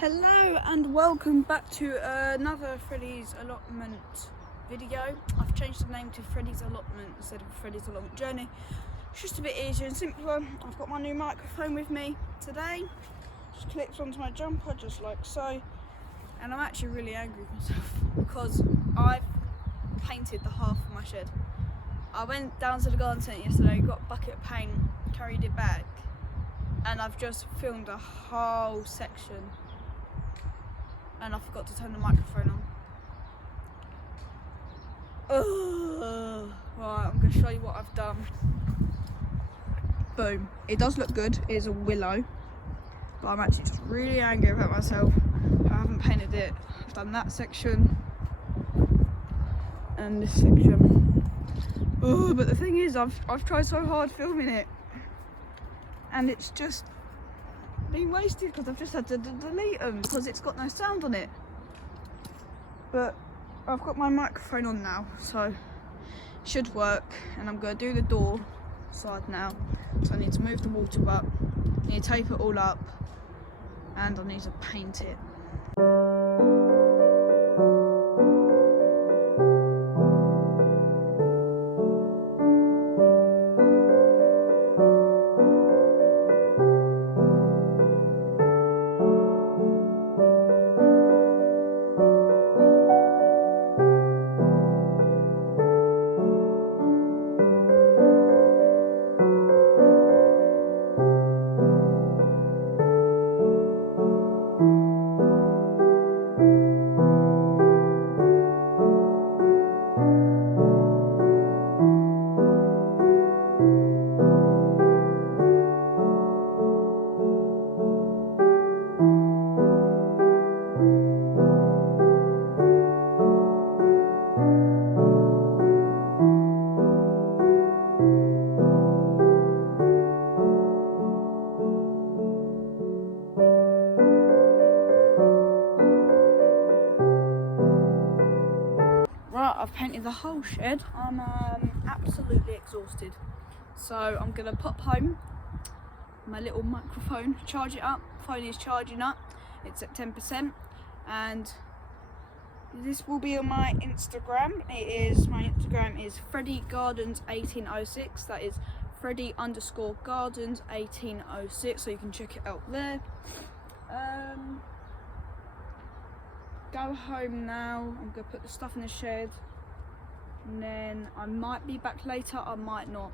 Hello and welcome back to another Freddy's Allotment video. I've changed the name to Freddy's Allotment instead of Freddy's Allotment Journey. It's just a bit easier and simpler. I've got my new microphone with me today. Just clips onto my jumper just like so. And I'm actually really angry with myself because I've painted the half of my shed. I went down to the garden centre yesterday, got a bucket of paint, carried it back, and I've just filmed a whole section. And I forgot to turn the microphone on. Right, I'm going to show you what I've done. Boom. It does look good. It is a willow. But I'm actually just really angry about myself. I haven't painted it. I've done that section. And this section. But the thing is, I've tried so hard filming it. And it's just being wasted because I've just had to delete them because it's got no sound on it. But I've got my microphone on now, so it should work. And I'm going to do the door side now. So I need to move the water up, I need to tape it all up, and I need to paint it. I've painted the whole shed. I'm absolutely exhausted, so I'm gonna pop home my little microphone, charge it up. Phone is charging up, it's at 10%, and this will be on my Instagram. My Instagram is Freddy Gardens 1806. That is Freddy_Gardens 1806, so you can check it out there. Go home now. I'm gonna put the stuff in the shed, and then I might be back later, I might not.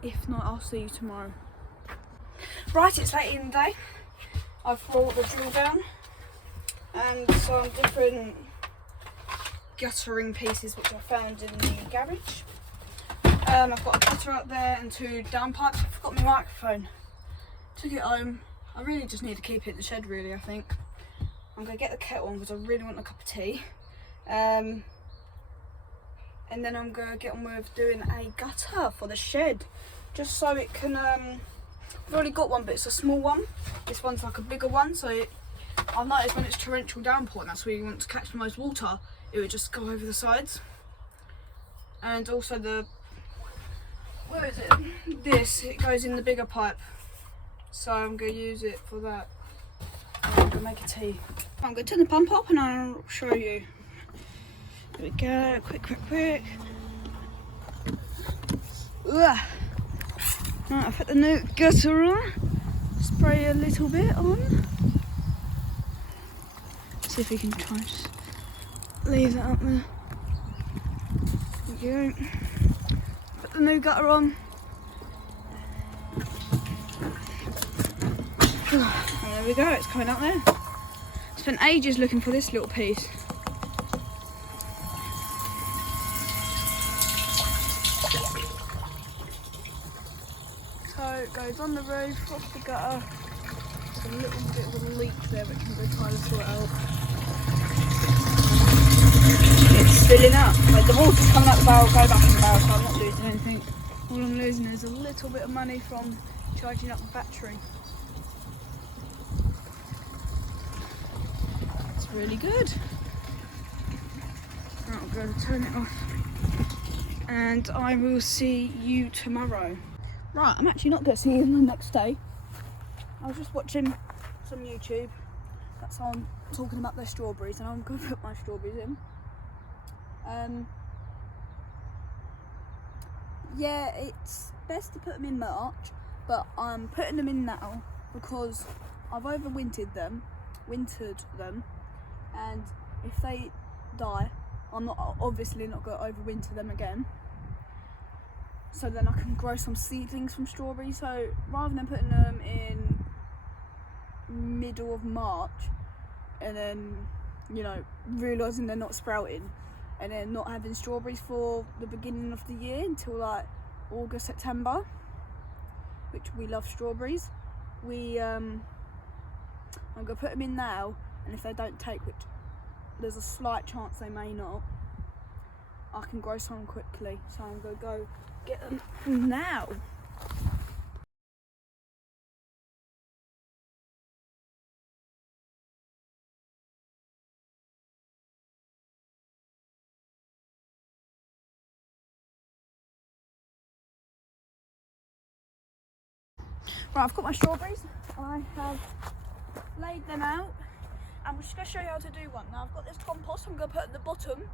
If not, I'll see you tomorrow. Right, it's late in the day. I've brought the drill down and some different guttering pieces which I found in the garage. I've got a gutter out there and 2 down pipes. I forgot my microphone. Took it home. I really just need to keep it in the shed, really, I think. I'm going to get the kettle on because I really want a cup of tea. And then I'm going to get on with doing a gutter for the shed. Just so it can, I've already got one, but it's a small one. This one's like a bigger one, so I've noticed when it's torrential downpour, and that's where you want to catch the most water, it would just go over the sides. And also where is it? It goes in the bigger pipe. So I'm going to use it for that. I'm going to make a tea. I'm going to turn the pump up and I'll show you. There we go, quick. Right, I've put the new gutter on. Spray a little bit on. See if we can try and just leave that up there. There we go. Put the new gutter on. And there we go, it's coming up there. Spent ages looking for this little piece. So it goes on the roof, off the gutter. There's a little bit of a leak there which I'm going to try to sort out. It's filling up. Like the water's coming out the barrel, go back in the barrel, so I'm not losing anything. All I'm losing is a little bit of money from charging up the battery. It's really good. Right, I'm going to turn it off. And I will see you tomorrow. Right, I'm actually not going to see you the next day. I was just watching some YouTube. That's how I'm talking about their strawberries, and I'm going to put my strawberries in. Yeah, it's best to put them in March, but I'm putting them in now because I've overwintered them, and if they die, I'm obviously not going to overwinter them again. So then I can grow some seedlings from strawberries. So rather than putting them in middle of March and then, you know, realising they're not sprouting and then not having strawberries for the beginning of the year until like August, September, which we love strawberries, I'm going to put them in now, and if they don't take, which there's a slight chance they may not, I can grow some quickly. So I'm going to go get them now. Right, I've got my strawberries. I have laid them out. I'm just going to show you how to do one. Now I've got this compost I'm going to put at the bottom.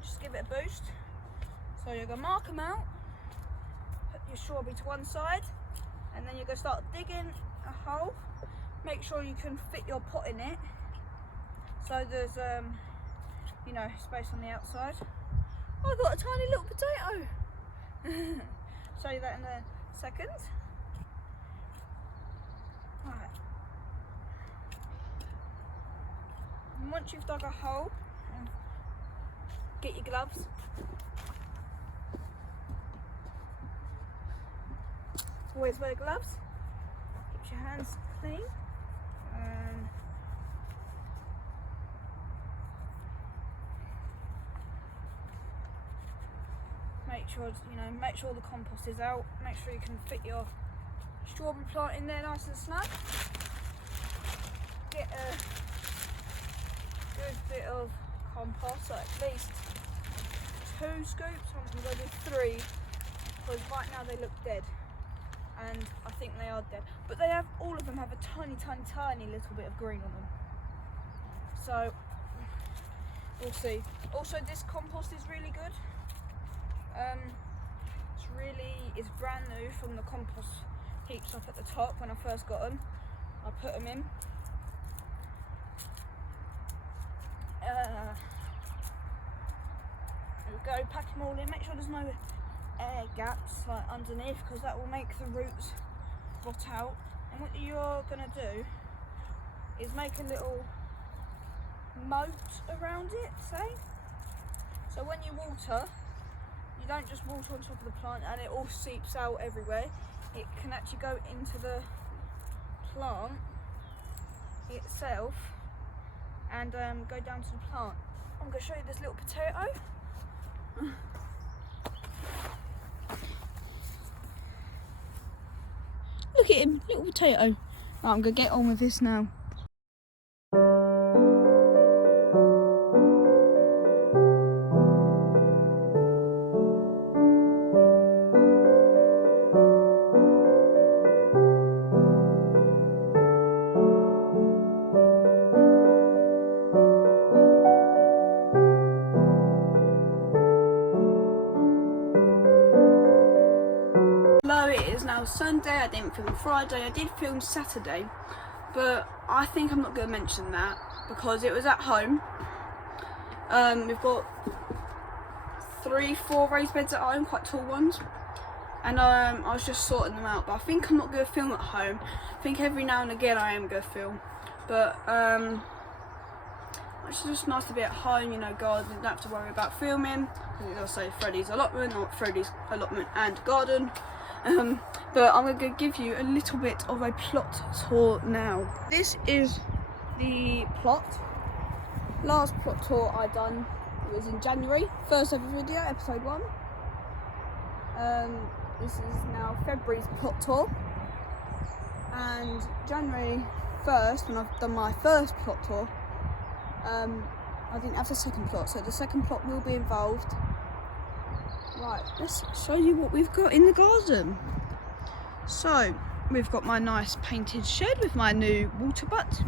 Just give it a boost. So you're going to mark them out, put your strawberry to one side, and then you're going to start digging a hole. Make sure you can fit your pot in it, so there's you know, space on the outside. Oh, I've got a tiny little potato. Show you that in a second. Right. And once you've dug a hole, get your gloves. Always wear gloves. Keep your hands clean. Make sure the compost is out. Make sure you can fit your strawberry plant in there nice and snug. Get a good bit of compost, so at least 2 scoops. I'm going to do 3 because right now they look dead, and I think they are dead. But they have, all of them have a tiny little bit of green on them. So we'll see. Also, this compost is really good. It's brand new from the compost heaps up at the top when I first got them. I put them in. There we go, pack them all in. Make sure there's no air gaps like underneath, because that will make the roots rot out. And what you're going to do is make a little moat around it, say. So when you water, you don't just water on top of the plant and it all seeps out everywhere. It can actually go into the plant itself and go down to the plant. I'm going to show you this little potato. Look at him, little potato. Right, I'm going to get on with this now. It is now Sunday. I didn't film Friday, I did film Saturday, but I think I'm not going to mention that because it was at home. We've got 3-4 raised beds at home, quite tall ones, and I was just sorting them out, but I think I'm not going to film at home. I think every now and again I am going to film, but it's just nice to be at home, you know, garden, don't have to worry about filming, because it'll say Freddie's allotment, not Freddie's allotment and garden. But I'm going to give you a little bit of a plot tour now. This is the plot. Last plot tour I done was in January, first ever video, episode 1. This is now February's plot tour, and January 1st, when I've done my first plot tour, I didn't have the second plot, so the second plot will be involved. Right, let's show you what we've got in the garden. So, we've got my nice painted shed with my new water butt,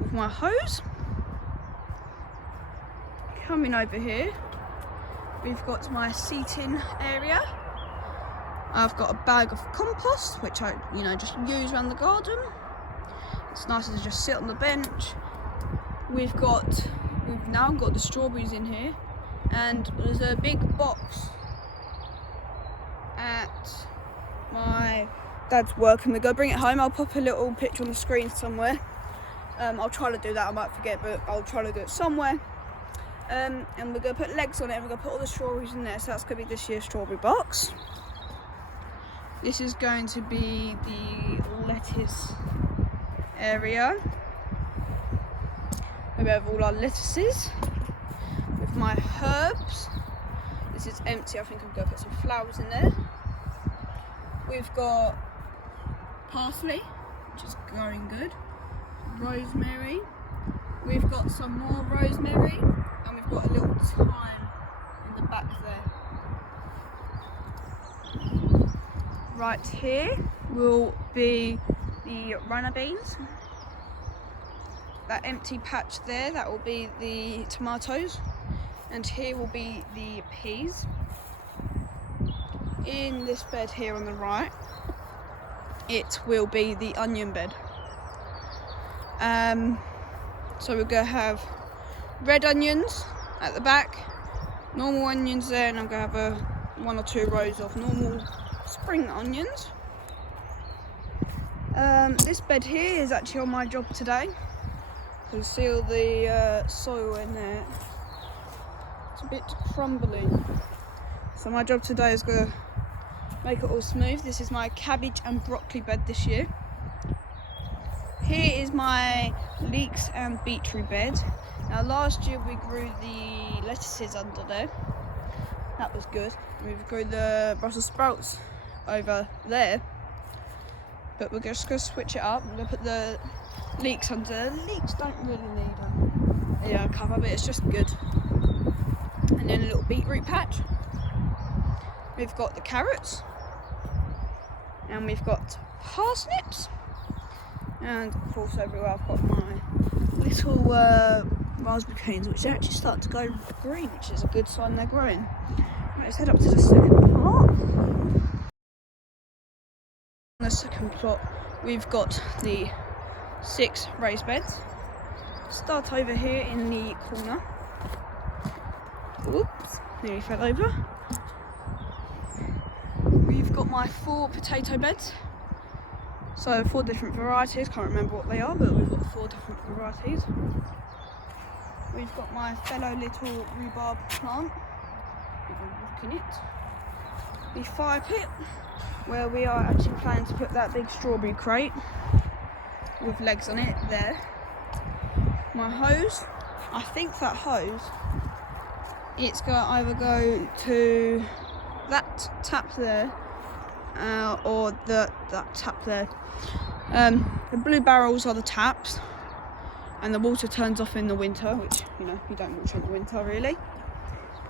with my hose. Coming over here, we've got my seating area. I've got a bag of compost, which I, just use around the garden. It's nice to just sit on the bench. We've now got the strawberries in here, and there's a big box at my dad's work, and we're going to bring it home. I'll pop a little picture on the screen somewhere. I'll try to do that, I might forget, but I'll try to do it somewhere. And we're going to put legs on it, and we're going to put all the strawberries in there, so that's going to be this year's strawberry box. This is going to be the lettuce area. We have all our lettuces with my herbs. This is empty, I think I'm going to put some flowers in there. We've got parsley, which is going good. Rosemary. We've got some more rosemary, and we've got a little thyme in the back there. Right here will be the runner beans. That empty patch there, that will be the tomatoes, and here will be the peas. In this bed here on the right, it will be the onion bed. So we're going to have red onions at the back, normal onions there, and I'm going to have one or two rows of normal spring onions. This bed here is actually on my job today. You can see all the soil in there. It's a bit crumbly. So my job today is going to make it all smooth. This is my cabbage and broccoli bed this year. Here is my leeks and beetroot bed. Now last year we grew the lettuces under there. That was good. We grew the Brussels sprouts over there. But we're just going to switch it up. We're going to put the leeks under there. The leeks don't really need a cover, but it's just good. And then a little beetroot patch. We've got the carrots. And we've got parsnips. And of course everywhere I've got my little raspberry canes, which are actually starting to go green, which is a good sign they're growing. Right, let's head up to the second part. On the second plot we've got the 6 raised beds. Start over here in the corner. Oops, nearly fell over. We've got my 4 potato beds. So 4 different varieties, can't remember what they are, but we've got 4 different varieties. We've got my fellow little rhubarb plant. You can look in it. The fire pit, where we are actually planning to put that big strawberry crate with legs on it there. My hose, I think that hose, it's going to either go to that tap there or that tap there. The blue barrels are the taps, and the water turns off in the winter, which you don't water in the winter really,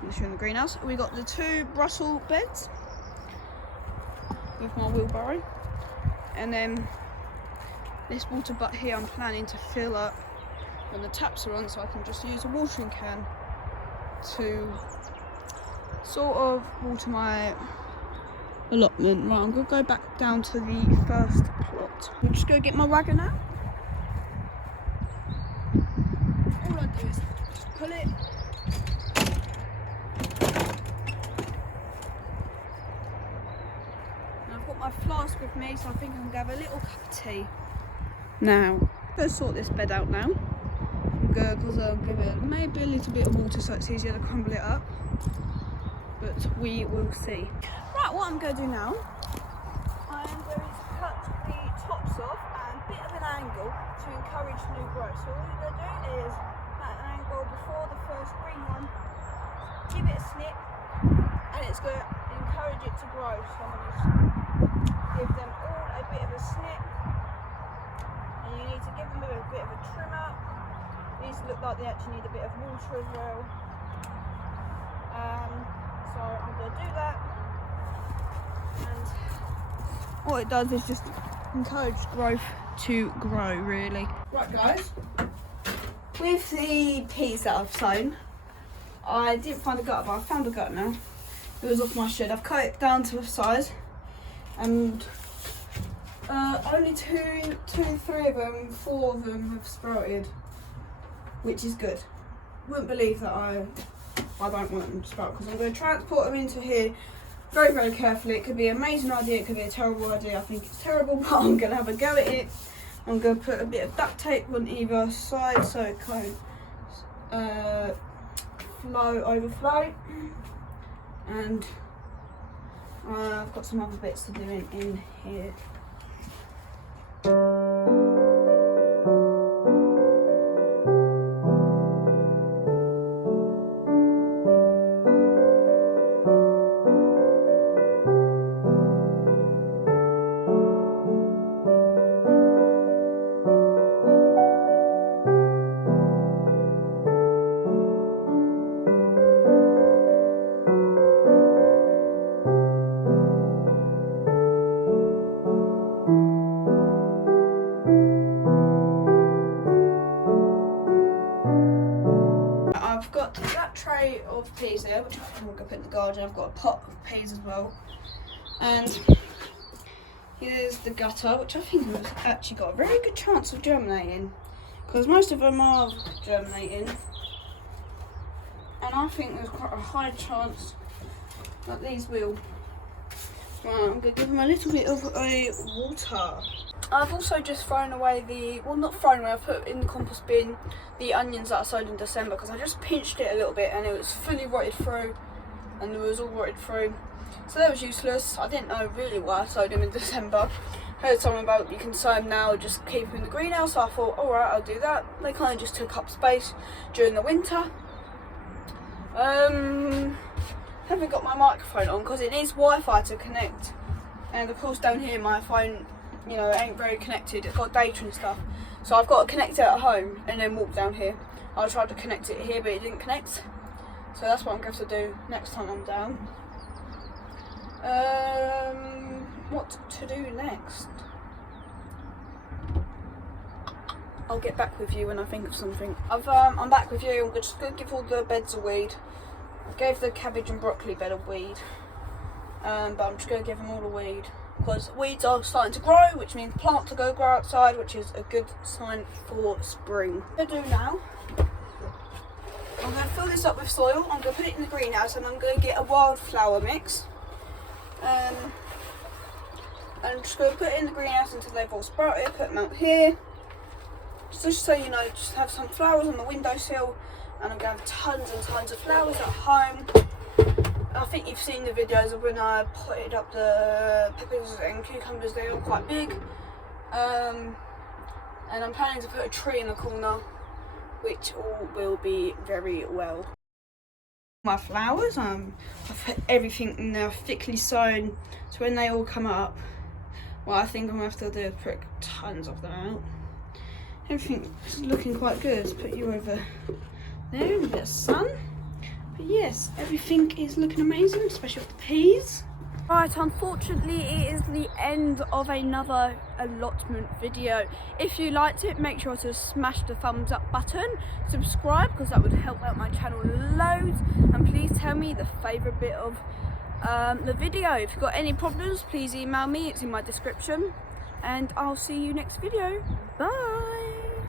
unless you're in the greenhouse. We got the 2 Brussels beds with my wheelbarrow, and then this water butt here I'm planning to fill up when the taps are on, so I can just use a watering can to sort of water my allotment. Right, I'm going to go back down to the first plot. I'm just going to get my wagon out. All I do is just pull it. And I've got my flask with me, so I think I'm going to have a little cup of tea. Now, I'm going to sort this bed out now. Because I'll give it maybe a little bit of water so it's easier to crumble it up. But we will see. Right, what I'm going to do now, I am going to cut the tops off and a bit of an angle to encourage new growth. So all you're going to do is at an angle before the first green one, give it a snip, and it's going to encourage it to grow. So I'm going to give them all a bit of a snip, and you need to give them a bit of a trim up. These look like they actually need a bit of water as well. So I'm going to do that and what it does is just encourage growth to grow, really. Right guys, with the peas that I've sown, I didn't find a gutter, but I found a gutter now. It was off my shed. I've cut it down to a size, and only three of them, 4 of them have sprouted, which is good. Wouldn't believe that I don't want them to sprout, because I'm going to transport them into here very, very carefully. It could be an amazing idea, it could be a terrible idea. I think it's terrible, but I'm going to have a go at it. I'm going to put a bit of duct tape on either side so it can overflow. And I've got some other bits to do in here. I've got that tray of peas there, which I'm going to put in the garden. I've got a pot of peas as well. And here's the gutter, which I think has actually got a very good chance of germinating, because most of them are germinating. And I think there's quite a high chance that these will. Right, I'm going to give them a little bit of a water. I've also just thrown away not thrown away, I've put in the compost bin the onions that I sowed in December, because I just pinched it a little bit and it was fully rotted through, and it was all rotted through. So that was useless. I didn't know really why I sowed them in December. Heard something about you can sow them now, just keep them in the greenhouse, so I thought, alright, I'll do that. They kind of just took up space during the winter. Haven't got my microphone on because it needs Wi-Fi to connect, and of course down here my phone, you know, it ain't very connected. It's got data and stuff, so I've got to connect it at home and then walk down here. I tried to connect it here but it didn't connect, so that's what I'm going to do next time I'm down. What to do next? I'll get back with you when I think of something. I'm back with you. I'm just going to give all the beds a weed. I gave the cabbage and broccoli bed a weed, but I'm just going to give them all a weed, because weeds are starting to grow, which means plants are going to grow outside, which is a good sign for spring. What I'm going to do now, I'm going to fill this up with soil. I'm going to put it in the greenhouse, and I'm going to get a wildflower mix. I'm just going to put it in the greenhouse until they've all sprouted. Put them out here, just so you know, just have some flowers on the windowsill. And I'm going to have tons and tons of flowers at home. I think you've seen the videos of when I potted up the peppers and cucumbers. They're all quite big. And I'm planning to put a tree in the corner, which all will be very well. My flowers, I've put everything in there thickly sown, so when they all come up, what I think I'm going to have to do is put tons of them out. Everything's looking quite good. Let's put you over there, a bit of sun. But yes, everything is looking amazing, especially with the peas. Right, unfortunately it is the end of another allotment video. If you liked it, make sure to smash the thumbs up button, subscribe because that would help out my channel loads, and please tell me the favourite bit of the video. If you've got any problems, please email me, it's in my description, and I'll see you next video. Bye.